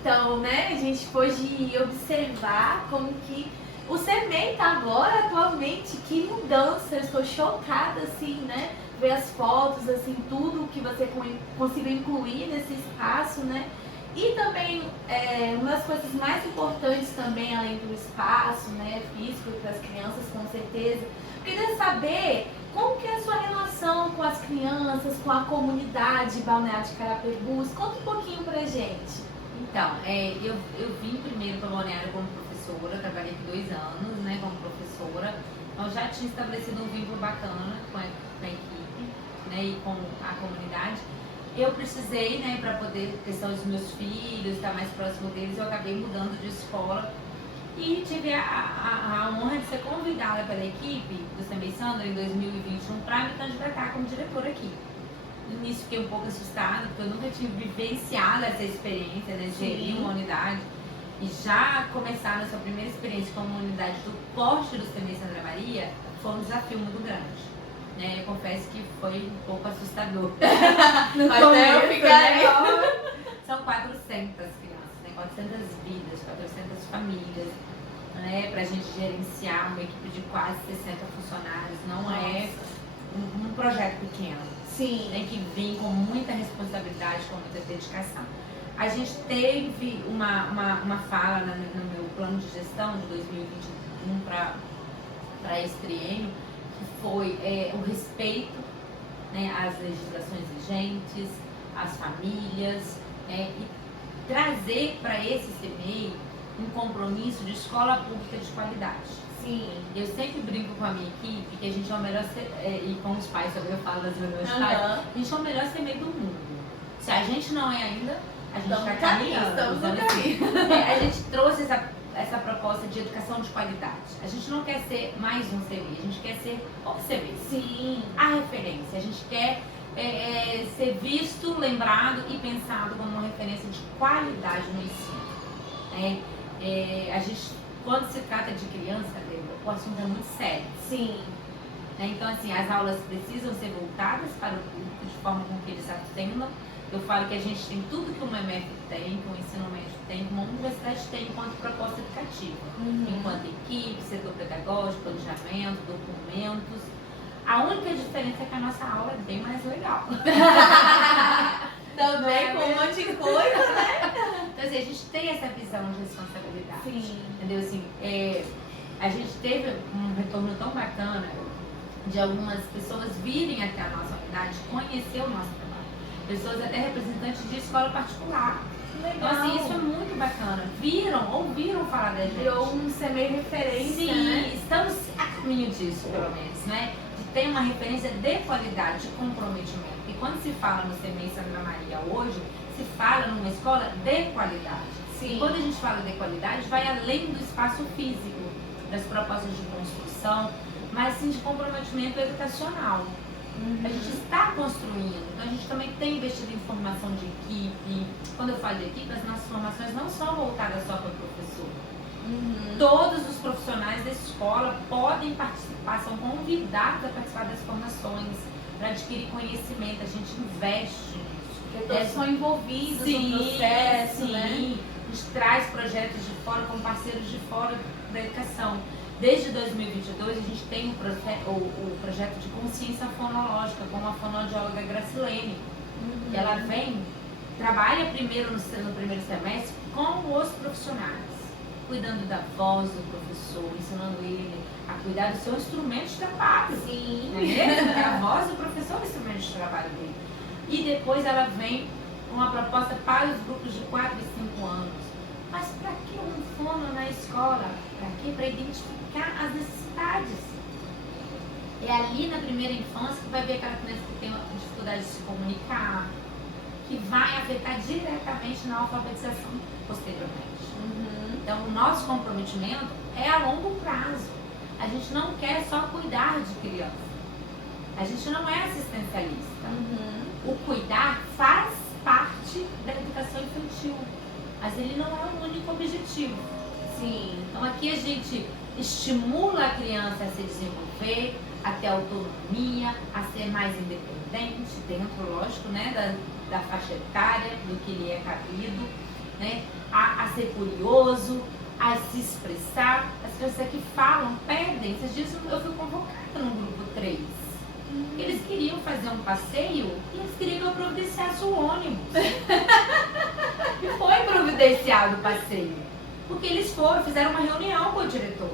Então, né, a gente pôde observar como que o CEMEI tá agora, atualmente, que mudança, eu estou chocada, assim, né, ver as fotos, assim, tudo que você conseguiu incluir nesse espaço, né, e também, uma das coisas mais importantes também, além do espaço, né, físico para as crianças, com certeza, eu queria saber como que é a sua relação com as crianças, com a comunidade Balneário de Carapebus. Conta um pouquinho pra gente. Então, eu vim primeiro para Balneário como professora, trabalhei por 2 anos, né, como professora. Então já tinha estabelecido um vínculo bacana com a equipe, né, e com a comunidade. Eu precisei, né, para poder, questão dos meus filhos, estar mais próximo deles, eu acabei mudando de escola e tive a honra de ser convidada pela equipe do CEMEI Sandra em 2021 para me candidatar como diretora aqui. No início fiquei um pouco assustada, porque eu nunca tinha vivenciado essa experiência, né, de gerir uma unidade. E já começar nessa primeira experiência com uma unidade do porte do CEMEI Sandra Maria foi um desafio muito grande. Né? Eu confesso que foi um pouco assustador. Até eu ficarei. São 400 crianças, né? 400 vidas, 400 famílias, né? Pra gente gerenciar uma equipe de quase 60 funcionários. Não é um projeto pequeno. Sim. Tem que vir com muita responsabilidade, com muita dedicação. A gente teve uma fala no meu plano de gestão de 2021 para esse triênio, que foi o respeito, né, às legislações vigentes, às famílias, e trazer para esse CEMEI um compromisso de escola pública de qualidade. Sim. Eu sempre brinco com a minha equipe que a gente é o melhor, e com os pais, também eu falo das meus pais, a gente é o melhor CEMEI do mundo. Se a gente não é ainda, a gente está caminhando. Estamos no caminho. A gente trouxe essa proposta de educação de qualidade. A gente não quer ser mais um CEMEI, a gente quer ser o CEMEI. Sim. A referência. A gente quer ser visto, lembrado e pensado como uma referência de qualidade no ensino. A gente, quando se trata de criança, o assunto é muito sério. Sim. Então, assim, as aulas precisam ser voltadas para o público de forma com que eles atendam. Eu falo que a gente tem tudo que o MEMEF tem, que o ensino médio tem, que uma universidade tem enquanto proposta educativa. Enquanto equipe, setor pedagógico, planejamento, documentos. A única diferença é que a nossa aula é bem mais legal. Também com um monte de coisa, né? Então, assim, a gente tem essa visão de responsabilidade. Sim. Entendeu? Assim, a gente teve um retorno tão bacana de algumas pessoas virem até a nossa unidade, conhecer o nosso trabalho. Pessoas até representantes de escola particular. Legal. Então, assim, isso é muito bacana. ouviram falar da gente. Virou um CEMEI referência, Sim, né? estamos a caminho disso, pelo menos, né? De ter uma referência de qualidade, de comprometimento. E quando se fala no CEMEI Sandra Maria hoje, se fala numa escola de qualidade. Sim. E quando a gente fala de qualidade, vai além do espaço físico, das propostas de construção, mas sim de comprometimento educacional. A gente está construindo, então a gente também tem investido em formação de equipe. Quando eu falo de equipe, as nossas formações não são voltadas só para o professor. Todos os profissionais da escola podem participar, são convidados a participar das formações, para adquirir conhecimento. A gente investe nisso. Porque todos são envolvidos no processo, né? A gente traz projetos de fora, com parceiros de fora da educação. Desde 2022, a gente tem o projeto de consciência fonológica com a fonoaudióloga Gracilene. Ela trabalha primeiro no primeiro semestre com os profissionais, cuidando da voz do professor, ensinando ele a cuidar do seu instrumento de trabalho. Sim. Não é mesmo? É a voz do professor é o instrumento de trabalho dele. E depois ela vem com uma proposta para os grupos de 4 e 5 anos. Mas para que um fono na escola? Para quê? Para identificar as necessidades. É ali na primeira infância que vai ver aquela criança que tem uma dificuldade de se comunicar, que vai afetar diretamente na alfabetização posteriormente. Então, o nosso comprometimento é a longo prazo. A gente não quer só cuidar de criança. A gente não é assistencialista. O cuidar faz parte da educação infantil, mas ele não é o único objetivo. Sim. Então, aqui a gente estimula a criança a se desenvolver, a ter autonomia, a ser mais independente, dentro, lógico, né, da faixa etária, do que lhe é cabido, né, ser curioso, a se expressar. As crianças aqui falam, pedem. Esses dias eu fui convocada no grupo 3. Eles queriam fazer um passeio e eles queriam que eu providenciasse o ônibus. E foi providenciado o passeio. Porque eles fizeram uma reunião com o diretor.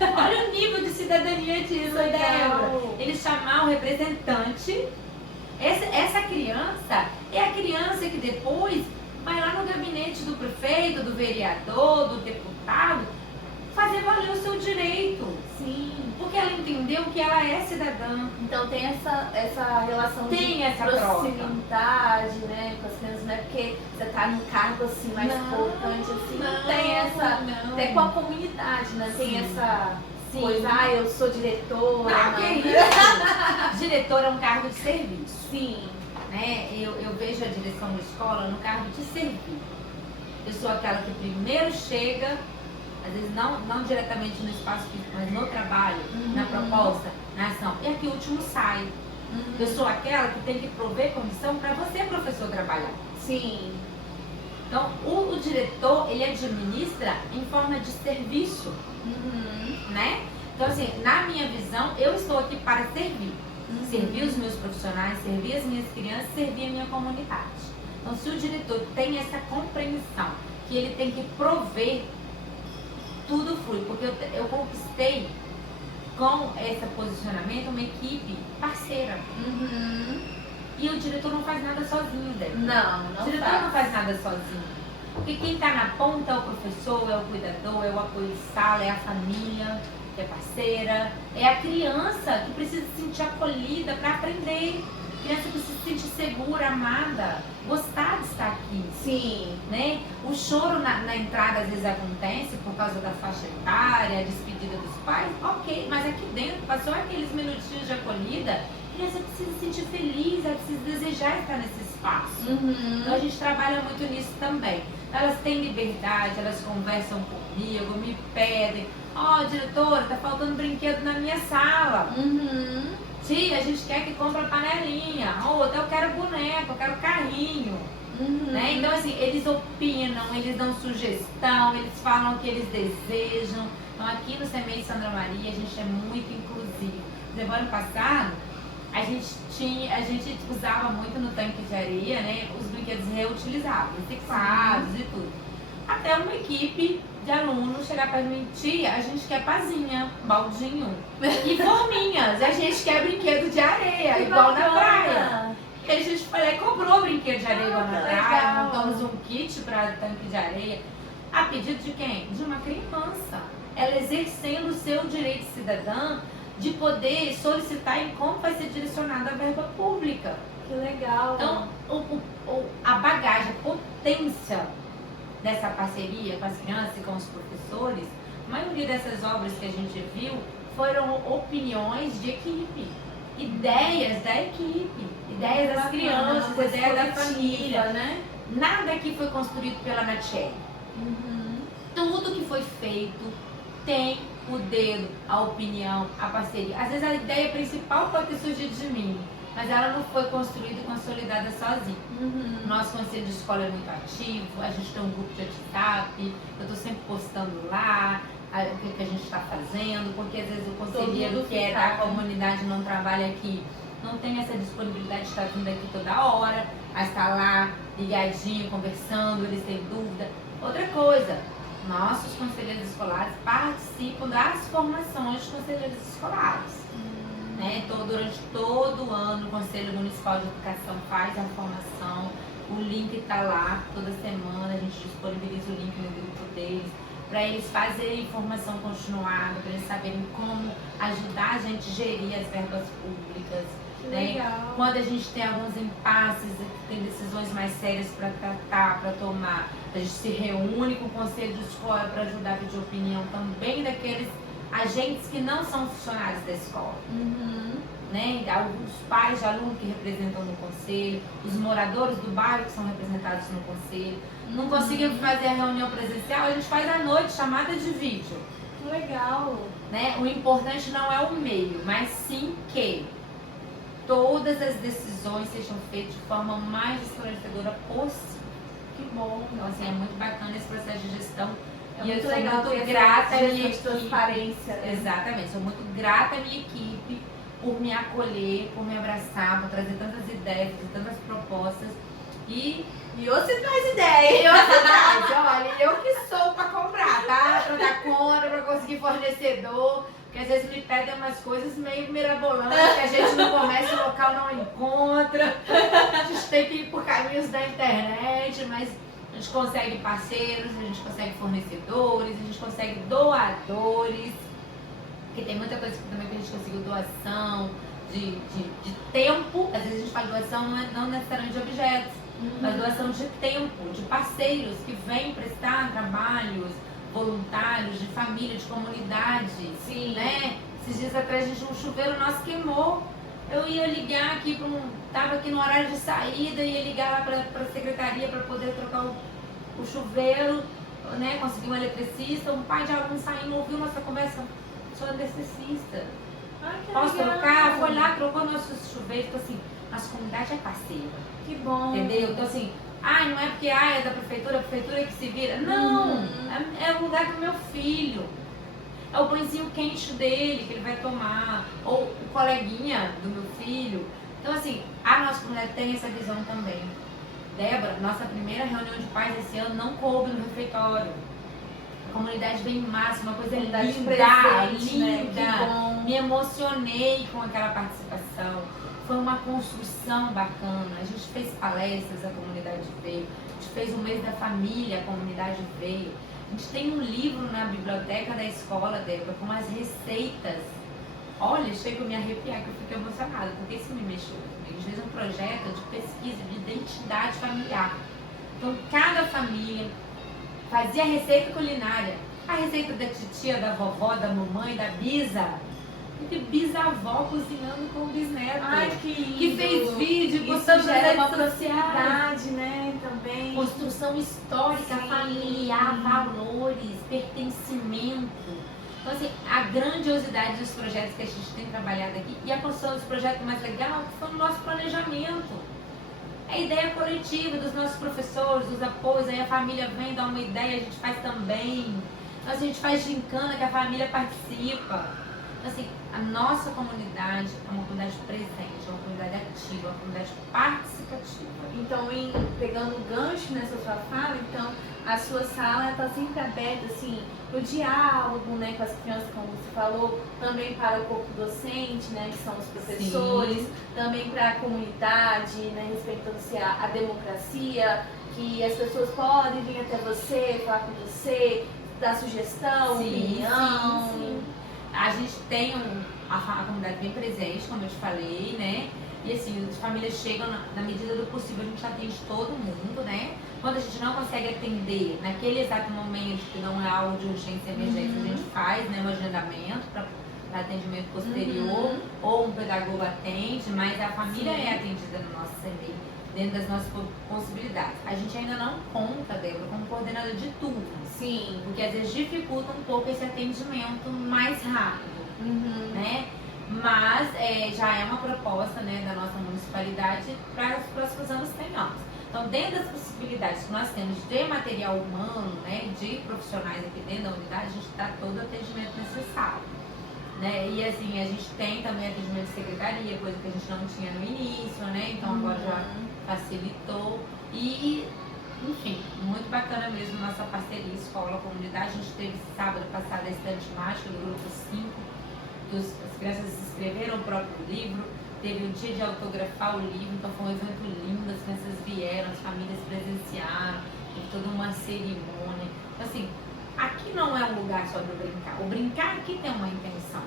Olha o nível de cidadania disso, Débora. Eles chamaram o representante. Essa criança é a criança que depois vai lá no gabinete do prefeito, do vereador, do deputado, fazer valer o seu direito. Sim. Porque ela entendeu que ela é cidadã. Então tem essa relação de essa proximidade, né, com as crianças, não é porque você tá num cargo assim mais importante, assim, não tem essa. Não. Até com a comunidade, né? Tem essa coisa, eu sou diretora. Não, que isso? Diretor é um cargo de serviço. Sim. Né? Eu vejo a direção da escola no cargo de servir. Eu sou aquela que primeiro chega, às vezes não diretamente no espaço físico, mas no trabalho, na proposta, na ação, e aqui o último sai. Eu sou aquela que tem que prover condição para você, professor, trabalhar. Sim. Então, o diretor, ele administra em forma de serviço, né? Então, assim, na minha visão, eu estou aqui para servir. Servir os meus profissionais, servir as minhas crianças, servir a minha comunidade. Então, se o diretor tem essa compreensão, que ele tem que prover, tudo flui. Porque eu conquistei, com esse posicionamento, uma equipe parceira. E o diretor não faz nada sozinho, Débora. Não O diretor não faz nada sozinho. Porque quem está na ponta é o professor, é o cuidador, é o apoio de sala, é a família, que é parceira, é a criança que precisa se sentir acolhida para aprender. A criança precisa se sentir segura, amada, gostar de estar aqui. Sim. Né? O choro na entrada às vezes acontece por causa da faixa etária, a despedida dos pais, ok, mas aqui dentro passou aqueles minutinhos de acolhida, a criança precisa se sentir feliz, ela precisa desejar estar nesse espaço. Então a gente trabalha muito nisso também. Elas têm liberdade, elas conversam comigo, me pedem, diretora, tá faltando brinquedo na minha sala. Tia, a gente quer que compre a panelinha. Eu quero boneco, eu quero carrinho. Né? Então, assim, eles opinam, eles dão sugestão, eles falam o que eles desejam. Então, aqui no Semente Sandra Maria, a gente é muito inclusivo. No ano passado, a gente usava muito no tanque de areia, né, os brinquedos reutilizáveis, reciclados e tudo. Até uma equipe de alunos chegar perto de mim, tia, a gente quer pazinha, baldinho e forminhas, a gente quer brinquedo de areia, Que igual bacana. na praia. E a gente comprou brinquedo de areia igual na praia, legal. montamos um kit para tanque de areia. A pedido de quem? De uma criança. Ela exercendo o seu direito cidadã de poder solicitar em como vai ser direcionada a verba pública. Que legal. Então, a bagagem, a potência dessa parceria com as crianças e com os professores, a maioria dessas obras que a gente viu foram opiniões de equipe, ideias da equipe, ideias das crianças, ideias da família. Né? Nada aqui foi construído pela Natiele. Tudo que foi feito tem o dedo, a opinião, a parceria. Às vezes a ideia principal pode ter surgido de mim, mas ela não foi construída e consolidada sozinha. Nosso conselho de escola é muito ativo, a gente tem um grupo de WhatsApp, eu estou sempre postando lá o que a gente está fazendo, porque às vezes o conselheiro que é da comunidade não trabalha aqui, não tem essa disponibilidade de estar vindo aqui toda hora, mas está lá ligadinho, conversando, eles têm dúvida. Outra coisa, nossos conselheiros escolares participam das formações de conselheiros escolares. Né? Durante todo o ano, o Conselho Municipal de Educação faz a formação, o link está lá, toda semana a gente disponibiliza o link no grupo deles, para eles fazerem formação continuada, para eles saberem como ajudar a gente a gerir as verbas públicas. Né? Quando a gente tem alguns impasses, tem decisões mais sérias para tratar, para tomar, a gente se reúne com o conselho de escola para ajudar a pedir opinião também daqueles agentes que não são funcionários da escola. Né? Alguns pais de alunos que representam no conselho, os moradores do bairro que são representados no conselho. Não conseguimos fazer a reunião presencial, a gente faz à noite, chamada de vídeo. Que legal. Né? O importante não é o meio, mas sim que todas as decisões sejam feitas de forma mais esclarecedora possível. Que bom. Então, assim, é muito bacana esse processo de É e eu muito sou legal muito ter grata à essa minha de equipe. transparência, né? Exatamente, sou muito grata à minha equipe por me acolher, por me abraçar, por trazer tantas ideias, tantas propostas. E você traz ideia. olha, eu que sou pra comprar, tá? Pra dar conta, pra conseguir fornecedor. Porque às vezes me pedem umas coisas meio mirabolantes, que a gente no comércio local não encontra. A gente tem que ir por caminhos da internet, mas a gente consegue parceiros, a gente consegue fornecedores, a gente consegue doadores. Porque tem muita coisa que também que a gente conseguiu doação de tempo. Às vezes a gente faz doação não necessariamente de objetos, mas doação de tempo, de parceiros que vêm prestar trabalhos voluntários, de família, de comunidade. Sim. Né? Esses dias atrás um chuveiro nosso queimou. Eu ia ligar aqui tava aqui no horário de saída, ia ligar lá para a secretaria para poder trocar o chuveiro, né? Consegui um eletricista, um pai de aluno saindo, ouviu nossa conversa, sou eletricista. Posso trocar? Foi lá, trocou nossos chuveiros, então assim, nossa comunidade é parceira. Que bom. Entendeu? Então assim, não é porque é da prefeitura, a prefeitura que se vira. Não, é o lugar do meu filho. É o banhozinho quente dele que ele vai tomar. Ou o coleguinha do meu filho. Então assim, a nossa comunidade tem essa visão também. Débora, nossa primeira reunião de pais esse ano não coube no refeitório. A comunidade vem em massa, uma coisa linda, presente, linda. Né? Que bom. Me emocionei com aquela participação. Foi uma construção bacana. A gente fez palestras, a comunidade veio. A gente fez o mês da família, a comunidade veio. A gente tem um livro na biblioteca da escola, Débora, com as receitas. Olha, chega a me arrepiar, que eu fico emocionada, porque isso me mexeu comigo. A gente fez um projeto de pesquisa de identidade familiar. Então, cada família fazia receita culinária. A receita da titia, da vovó, da mamãe, da bisa. E bisavó cozinhando com o bisneto. Ai, que lindo. Que fez vídeo, isso postando nas gera redes uma sociais. proximidade, né, também. Construção histórica, Sim. familiar, valores, pertencimento. Então, assim, a grandiosidade dos projetos que a gente tem trabalhado aqui e a construção dos projetos mais legal que foi no nosso planejamento. A ideia coletiva dos nossos professores, dos apoios, aí a família vem dar uma ideia, a gente faz também. Então, a gente faz gincana que a família participa. Então, assim, a nossa comunidade é uma comunidade presente, é uma comunidade ativa, uma comunidade participativa. Então, pegando o gancho nessa sua fala, então, a sua sala está sempre aberta, assim, para o diálogo, né, com as crianças, como você falou, também para o corpo docente, né, que são os professores, sim, também para a comunidade, né, respeitando-se a democracia, que as pessoas podem vir até você, falar com você, dar sugestão, sim, opinião. Sim. A gente tem a comunidade bem presente, como eu te falei, né? E assim, as famílias chegam na medida do possível, a gente atende todo mundo, né? Quando a gente não consegue atender naquele exato momento, que não é algo de urgência e emergência, a gente faz, né, um agendamento para atendimento posterior, ou um pedagogo atende, mas a família é atendida no nosso CMEI, dentro das nossas possibilidades. A gente ainda não conta, Débora, como coordenadora de turno. Sim. Porque às vezes dificulta um pouco esse atendimento mais rápido, né? Mas já é uma proposta, né, da nossa municipalidade para os próximos anos tenhamos. Então, dentro das possibilidades que nós temos de material humano, né, de profissionais aqui dentro da unidade, a gente dá todo o atendimento necessário. Né? E assim, a gente tem também atendimento de secretaria, coisa que a gente não tinha no início, né? Então agora já facilitou. E, enfim, muito bacana mesmo nossa parceria escola-comunidade. A gente teve sábado passado a estante mágica do grupo 5, que as crianças escreveram o próprio livro. Teve o dia de autografar o livro, então foi um evento lindo, as crianças vieram, as famílias presenciaram, teve toda uma cerimônia. Então assim, aqui não é um lugar só para brincar. O brincar aqui tem uma intenção.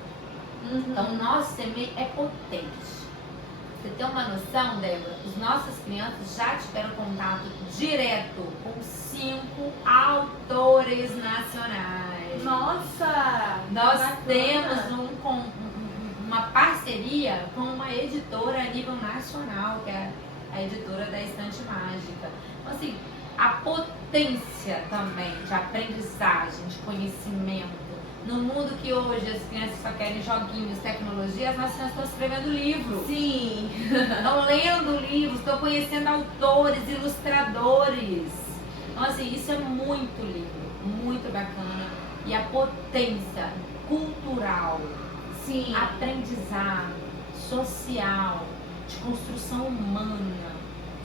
Então, o nosso CMEI é potente. Você tem uma noção, Débora? As nossas crianças já tiveram contato direto com 5 autores nacionais. Nossa! Nós bacana. Temos uma parceria com uma editora a nível nacional, que é a editora da Estante Mágica. Então, assim, a potência também de aprendizagem, de conhecimento. No mundo que hoje as crianças só querem joguinhos, tecnologia, as nossas crianças estão escrevendo livro. Sim. Estão lendo livros, estão conhecendo autores, ilustradores. Então, assim, isso é muito lindo, muito bacana. E a potência cultural, Sim. aprendizado, social, de construção humana,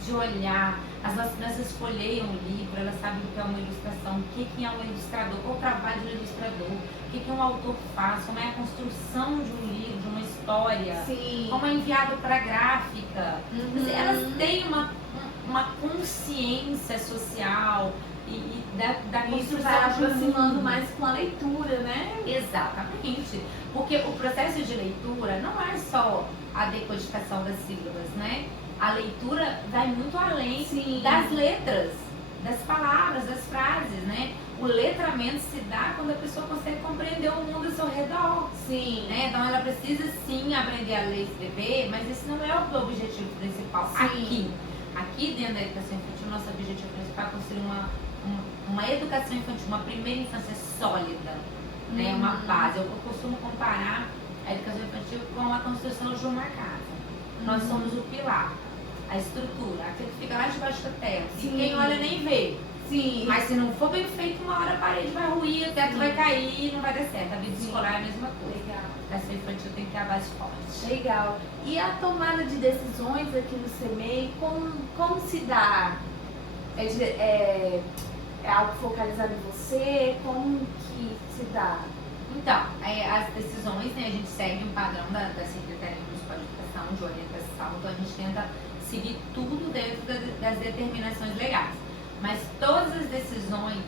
de olhar. As nossas crianças folheiam o livro, elas sabem o que é uma ilustração, o que é um ilustrador, qual o trabalho do ilustrador, o que um autor faz, como é a construção de um livro, de uma história, Sim. como é enviado para a gráfica. Uhum. Elas têm uma consciência social e da construção. Isso vai aproximando mais com a leitura, né? Exatamente. Porque o processo de leitura não é só a decodificação das sílabas, né? A leitura vai muito além das letras, das palavras, das frases, né? O letramento se dá quando a pessoa consegue compreender o mundo ao seu redor. Sim. Né? Então ela precisa sim aprender a ler e escrever, mas esse não é o objetivo principal. Sim. Aqui dentro da educação infantil, nosso objetivo principal é construir uma educação infantil, uma primeira infância sólida, né? Uma base. Eu costumo comparar a educação infantil com a construção de uma casa. Nós somos o pilar, a estrutura, aquilo que fica lá debaixo da terra. E quem olha nem vê. Sim. Mas se não for bem feito, uma hora a parede vai ruir, o teto vai cair e não vai dar certo. A vida escolar é a mesma coisa. Legal. A educação infantil tem que ter a base forte. Legal. E a tomada de decisões aqui no CEMEI, como se dá? É algo focalizado em você? Como que se dá? Então, as decisões, né, a gente segue um padrão da Secretaria Municipal de Educação, de orientação, então a gente tenta seguir tudo dentro das determinações legais. Mas todas as decisões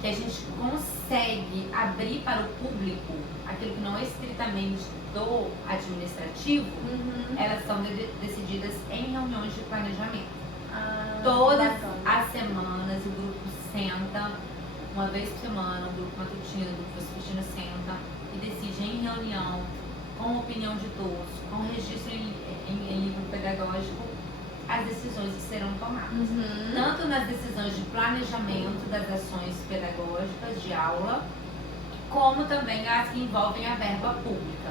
que a gente consegue abrir para o público, aquilo que não é estritamente do administrativo, elas são decididas em reuniões de planejamento. Todas as semanas o grupo senta, uma vez por semana, o grupo matutino, o grupo vespertino senta e decide em reunião, com opinião de todos, com registro em livro pedagógico, as decisões que serão tomadas. Tanto nas decisões de planejamento das ações pedagógicas de aula, como também as que envolvem a verba pública.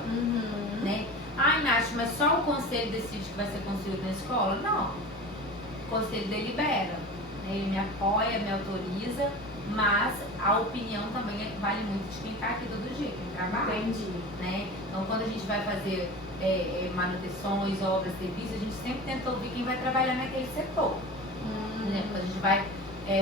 Né? Ai, Nath, mas só o conselho decide que vai ser construído na escola? Não. O conselho delibera. Ele me apoia, me autoriza, mas a opinião também vale muito de quem está aqui todo dia, quem trabalha. Entendi. Né? Então, quando a gente vai fazer manutenções, obras, serviços, a gente sempre tenta ouvir quem vai trabalhar naquele setor. Né? Quando a gente vai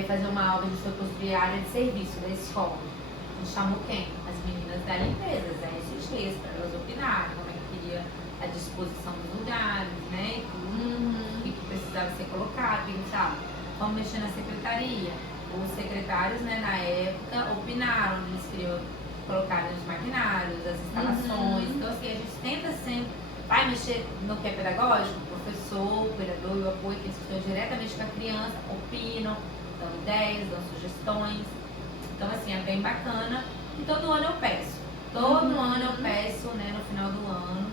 fazer uma obra, a gente foi construir a área de serviço da escola. A gente chamou quem? As meninas da limpeza, da SGs, para elas opinarem como é que queria a disposição dos lugares, né? O que precisava ser colocado, quem sabe. Vamos mexer na secretaria. Os secretários, né, na época, opinaram, eles queriam colocar os maquinários, as instalações. Então, assim, a gente tenta sempre, vai mexer no que é pedagógico, o professor, o cuidador e o apoio, que eles estão diretamente com a criança, opinam, dão ideias, dão sugestões. Então, assim, é bem bacana. E todo ano eu peço. Todo ano eu peço, né, no final do ano,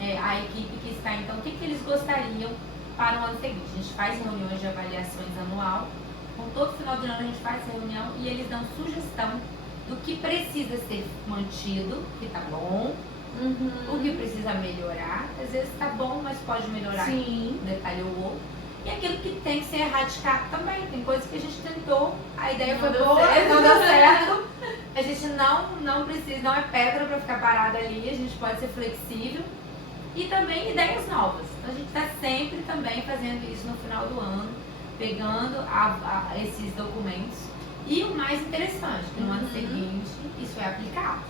a equipe que está, então, o que eles gostariam para o ano seguinte. A gente faz reuniões de avaliações anual. Com todo final de ano a gente faz essa reunião e eles dão sugestão do que precisa ser mantido, que tá bom, o que precisa melhorar. Às vezes tá bom, mas pode melhorar um detalhe ou outro. E aquilo que tem que ser erradicado também. Tem coisas que a gente tentou, a ideia foi boa, não deu certo. A gente não precisa, não é pedra para ficar parada ali, a gente pode ser flexível. E também ideias novas. Então a gente está sempre também fazendo isso no final do ano, pegando esses documentos. E o mais interessante, que no ano seguinte isso é aplicado.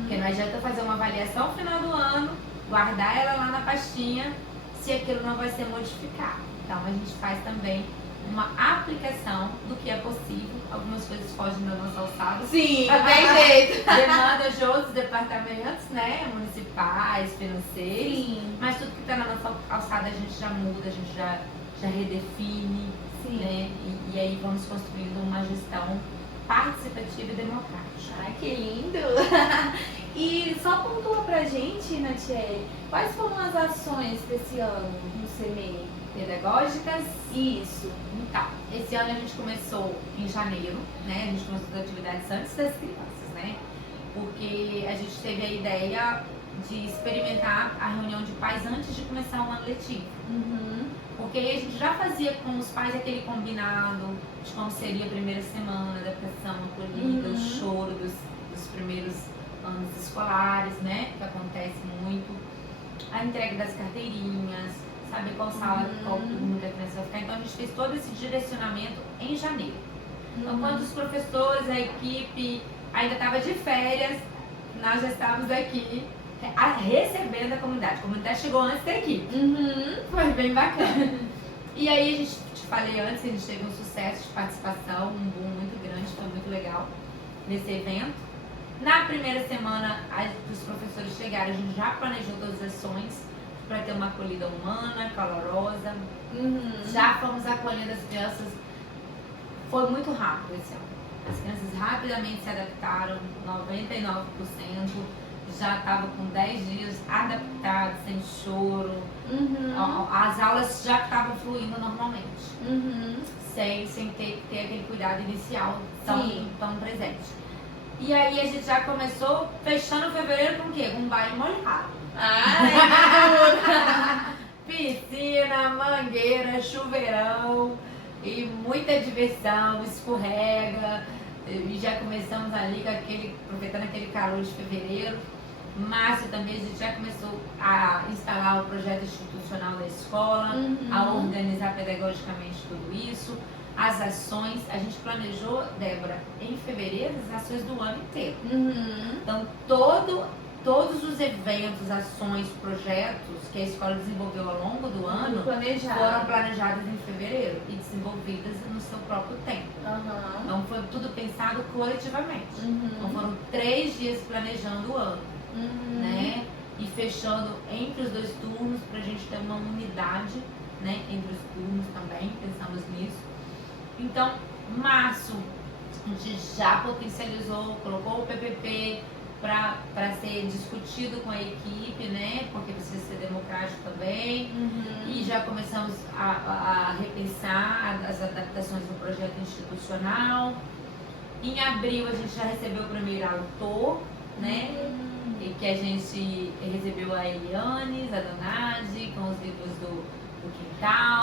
Porque não adianta fazer uma avaliação no final do ano, guardar ela lá na pastinha, se aquilo não vai ser modificado. Então a gente faz também uma aplicação do que é possível. Algumas coisas fogem da nossa alçada. Sim, não tem jeito. Demanda de outros departamentos, né? Municipais, financeiros. Sim. Mas tudo que está na nossa alçada a gente já muda, a gente já redefine. Sim. Né? E aí vamos construindo uma gestão participativa e democrática. Ai, que lindo! E só pontua pra gente, Natiele, quais foram as ações desse ano no CEMEI? Pedagógicas? Isso. Então, esse ano a gente começou em janeiro, né? A gente começou as atividades antes das crianças, né? Porque a gente teve a ideia de experimentar a reunião de pais antes de começar o ano letivo. Porque Porque aí a gente já fazia com os pais aquele combinado de como seria a primeira semana, adaptação, acolhida, o choro dos primeiros anos escolares, né? Que acontece muito. A entrega das carteirinhas, saber qual sala, qual turno que a criança vai ficar. Então a gente fez todo esse direcionamento em janeiro. Então quando os professores, a equipe ainda estava de férias, nós já estávamos aqui recebendo a comunidade chegou antes da equipe. Foi bem bacana. E aí a gente, te falei antes, a gente teve um sucesso de participação, um boom muito grande, foi muito legal nesse evento. Na primeira semana, os professores chegaram, a gente já planejou todas as ações para ter uma acolhida humana, calorosa. Já fomos acolhendo as crianças, foi muito rápido esse ano. As crianças rapidamente se adaptaram, 99%. Já estava com 10 dias adaptados, sem choro. As aulas já estavam fluindo normalmente. Sem ter aquele cuidado inicial tão presente. E aí a gente já começou fechando fevereiro com o quê? Com um baile molhado. Piscina, mangueira, chuveirão e muita diversão, escorrega. E já começamos ali com aproveitando aquele calor de fevereiro. Março também a gente já começou a instalar o projeto institucional da escola, a organizar pedagogicamente tudo isso, as ações. A gente planejou, Débora, em fevereiro, as ações do ano inteiro. Então, todos os eventos, ações, projetos que a escola desenvolveu ao longo do ano foram planejados em fevereiro e desenvolvidas no seu próprio tempo. Então, foi tudo pensado coletivamente. Então, foram 3 dias planejando o ano. Né? E fechando entre os 2 turnos para a gente ter uma unidade, né? Entre os turnos também, pensamos nisso. Então, março, a gente já potencializou, colocou o PPP para ser discutido com a equipe, né? Porque precisa ser democrático também. E já começamos a repensar as adaptações do projeto institucional. Em abril, a gente já recebeu o primeiro autor, né? E que a gente recebeu a Eliane, a Donade, com os livros do Quintal.